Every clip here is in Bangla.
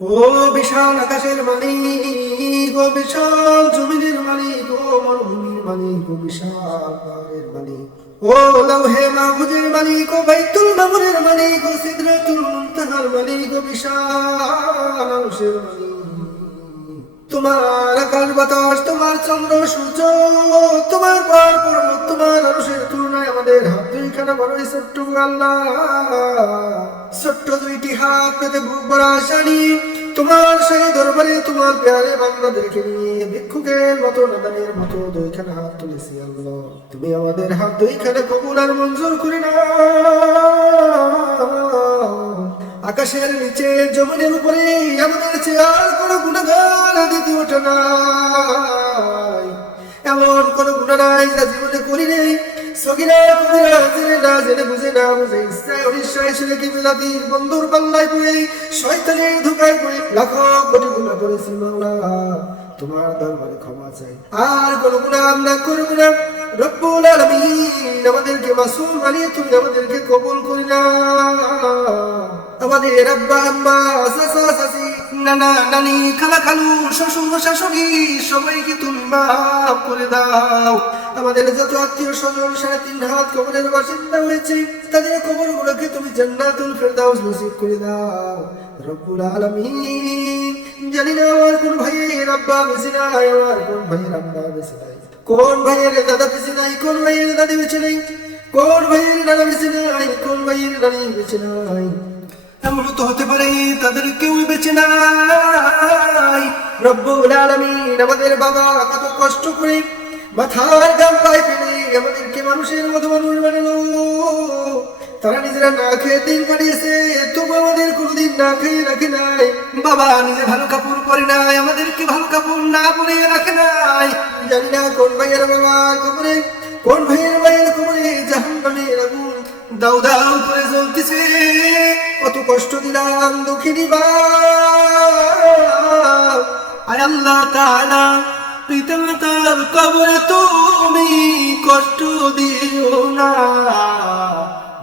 ও বিশাল আকাশের মালিক, ও বিশাল জমিনের মালিক, ও মরুভূমির মালিক, ও বিশাল পাহাড়ের মালিক, ও লৌহে মাহফুজের মালিক, ও বাইতুল মামুনের মালিক, ও সিদরাতুল মুনতাহার মালিক, ও বিশাল আরশের মালিক। তোমার আকাশ বাতাস, তোমার চন্দ্র, সূর্য, তোমার পার পর্বত, তোমার আরশের তুলনায় আমাদের হাত দুইখানা বড়ই ছোট্ট আল্লাহ। ছোট্ট দুইটি হাত পেতে বুক ভরা শাড়ি তোমার সেই দরবারে, তোমার পেয়ারে বান্দাদেরকে নিয়ে ভিক্ষুকের মতো, নাদানের মতো দুইখানা হাত তুলেছি আল্লাহ। তুমি আমাদের হাত দুইখানে কবুল আর মঞ্জুর করে না আকাশের নিচে জমিনের উপরে আমাদের চেয়ার কোনো গুণাগার দ্বিতীয়টা নাই এমন কোনো গুণা নাই যা জীবনে করি নেই না বুঝে না তোমার দরবারে ক্ষমা চাই। আর কোন গুণা আমরা করব না। রব্বুল আলামিন আমাদেরকে মাসুম বানিয়ে তুমি আমাদেরকে কবুল করি না আমাদের আব্বা নানা, নানি, খালা, খালু, শ্বশুর, শাশুড়ি, সবাইকে তুমি করে দাও। আমাদের যত আত্মীয় স্বজন, সাড়ে তিন হাত কবরের বাসিন্দা হয়েছে, তাদের কবর গুলোকে তুমি জান্নাতুল ফেরদাউস নসিব করে দাও। রব্বুল আলামিন। জানি না আমার কোন ভাইয়ের আব্বা বেঁচে নাই, আমার কোন ভাইয়ের আব্বা বেঁচে নাই। কোন ভাইয়ের দাদা বেঁচে নাই, কোন ভাইয়ের দাদি বেঁচে নাই, কোন ভাইয়ের দাদা বেঁচে নাই, কোন ভাইয়ের দাদি বেঁচে নাই। এমন তো হতে পারে তাদের কেউ বেঁচে নাই। রব্বুল আলামিন আমাদের বাবা কত কষ্ট করে মাথার গাম পায়ে ফেলে আমাদেরকে মানুষের মতো মানুষ বানালো। তারা নিজেরা না খেয়ে দিন কাটিয়েছে, তবু আমাদের কোনোদিন না খেয়ে রাখে নাই। বাবা নিজে ভালো কাপড় পরে নাই, আমাদেরকে ভালো কাপড় না পরে রাখে নাই। জানি না কোন ভাইয়ের বাবা কবরে, কোন ভাইয়ের ভাইয়ের কবরে জাহান নামের আগুন দাউ দাউ করে কষ্ট দিলাম, দুঃখিনী বা আয় আল্লাহ তাআলা, পিতামাতার কবরে তুমি কষ্ট দিও না।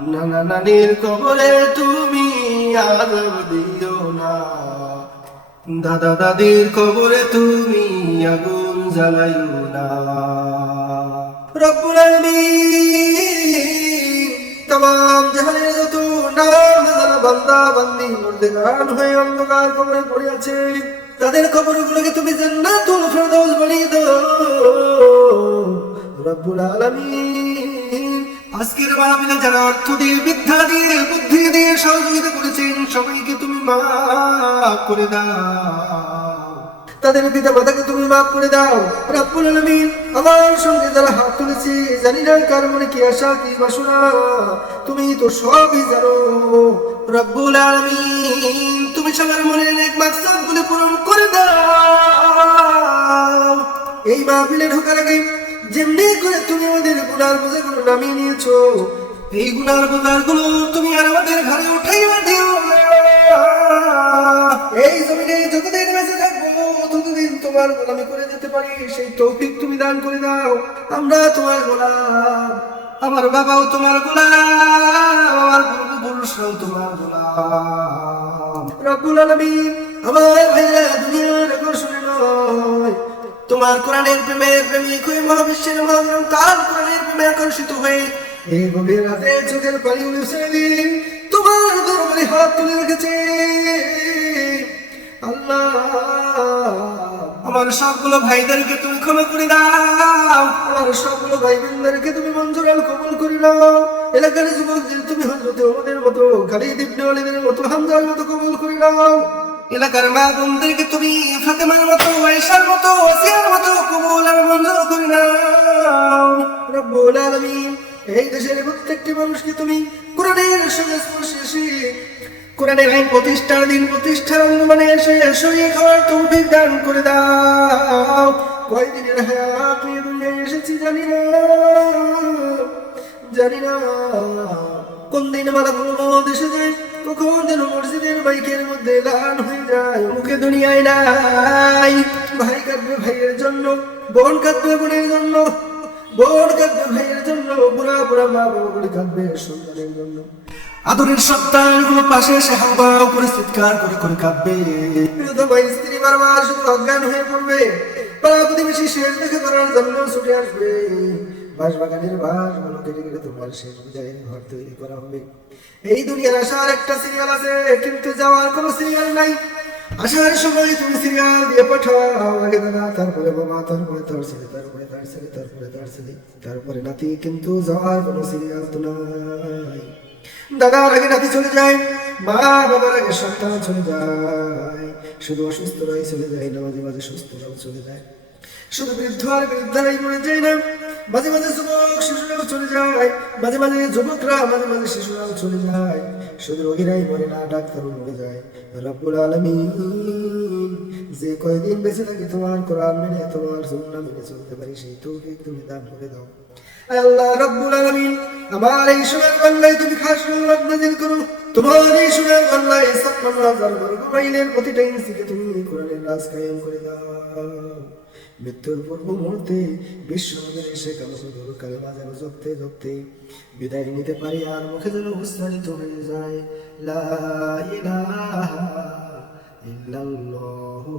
নানা নানির কবরে তুমি আদব দিও না। দাদা দাদির কবরে তুমি আগুন জ্বালাইও না। আলামিন বান্দা বান্দি মধ্যে গান হয়ে অন্ধকার কবরে পড়ে আছে। তাদের কবরগুলোকে তুমি জান্নাতুল ফেরদাউস বানিয়ে দাও। রব্বুল আলামিন। আজকের মাহফিলে যারা অর্থ দিয়ে বিদ্যা দিয়ে, বুদ্ধি দিয়ে সহযোগিতা করেছেন, সবাইকে তুমি মাফ করে দাও। তাদের পিতা মাতাকে তুমি মাফ করে দাও। রব্বুল আলামিন আমার সঙ্গে যারা হাত তুলেছে, জানি না কার মনে কি আশা, কি বাসনা। তুমি তো সবই জানো। রব্বুল আলামিন, তুমি সবার মনের এক মাকসাদ পূরণ করে দাও। এই মাহফিলে ঢোকার আগে যেমনি করে তুমি আমাদের গুনার বোঝাগুলো নামিয়ে নিয়েছো, এই গুনার বোঝাগুলো তুমি আর আমাদের ঘরে উঠাইয়া দিও এই জমিনে যতদিন বেঁচে থাকব, ততদিন তোমার গোলামি করে যেতে পারি। সেই তৌফিক তুমি দান করে দাও। আমরা তোমার গোলাম। আমার বাবাও তোমার গোলাম, আমার পূর্বপুরুষরাও তোমার গোলাম। রব্বুল আলামিন আমার ভাইরা দুনিয়ার তোমার কোরআনের প্রেমে প্রেমিক হয়ে মহাবিশ্বের মহাগ্রম কাল কোরআনের প্রেমে আকর্ষিত হয়ে এই গভীর রাতে চোখের পানি উঠেছে দিন, তোমার দরবারে হাত তুলে রেখেছে। আমার সবগুলো ভাইদেরকে তুমি ক্ষমা করে দাও। আমার সবগুলো ভাই বোনদেরকে তুমি মঞ্জুর আল কবুল করে দাও এলাকার যুবকদের তুমি হজরতে ওদের মতো ইবনে ওয়ালিদের মতো, হামজার মতো কবুল করে দাও এলাকার মা বোনদেরকে তুমি ফাতেমার মতো, আয়েশার মতো, ওসিয়ার মতো কবুল আর মঞ্জুর করে নাও। রব্বুল আলামিন, এই দেশের প্রত্যেকটি মানুষকে তুমি কোরআনের সঙ্গে স্পর্শে কোরআনের আইন প্রতিষ্ঠার দিন প্রতিষ্ঠার অঙ্গমানে এসে শরীর হওয়ার তৌফিক দান করে দাও। কয়দিনের হায়াত নিয়ে দুনিয়ায় এসেছি জানি না জানি না। কোন দিন মালা কোনো দেশে যায়, কখন যেন মসজিদের বাইকের মধ্যে লাল হয়ে যায়, মুখে দুনিয়ায় নাই। ভাই কাঁদবে ভাইয়ের জন্য, বোন কাঁদবে বোনের জন্য, বোন কাঁদবে ভাইয়ের জন্য, বুড়া বুড়া মা বাবা কাঁদবে সন্তানের জন্য। আদরের সন্তানগুলো পাশে এসে হাওয়াও করে চিৎকার করে করে কাঁদবে। স্ত্রী বারবার শুধু অজ্ঞান হয়ে পড়বে। পাড়া প্রতিবেশী শেষ দেখে করার জন্য ছুটে আসবে। কেটে কেটে তোমার শেষ বিদায় ঘর তৈরি করা হবে। এই দুনিয়ার আসার একটা সিরিয়াল আছে, কিন্তু যাওয়ার কোনো সিরিয়াল নাই। আসার সময় তুমি সিরিয়াল দিয়ে পাঠাও। আগে দাদা, তারপরে বাবা, তারপরে তার ছেলে, তারপরে তার ছেলে, তারপরে তার ছেলে, তারপরে নাতি, কিন্তু যাওয়ার কোনো সিরিয়াল তো নাই। দাদার আগে নাতি চলে যায়, মা বাবার আগে সন্তান চলে যায়। শুধু অসুস্থরাই চলে যায় না, মাঝে মাঝে সুস্থরাও চলে যায়। শুধু বৃদ্ধ আর বৃদ্ধারাই মরে যায় না, মাঝে মাঝে যুবক শিশুরাও চলে যায়, মাঝে মাঝে যুবকরা, মাঝে মাঝে শিশুরাও চলে যায়। শুধু রোগীরাই মরে না, ডাক্তারও মরে যায়। রব্বুল আলামিন, যে কয়দিন বেঁচে থাকি তোমার কোরআন মেনে, তোমার সুন্নাহ মেনে চলতে পারি, সেই তৌফিক তুমি দান করে দাও। আল্লাহ আমার এই বাংলায় তুমি খাস নাজিল করো। তোমার এই বাংলায় প্রতিটা তুমি কোরআনের রাজ করে দাও। মৃত্যুর পূর্ব মুহূর্তে এসে কালো কালেমা যেন জপতে জপতে বিদায় নিতে পারি আর মুখে যেন উচ্চারিত হয়ে যায়। লা ইলাহা ইল্লাল্লাহু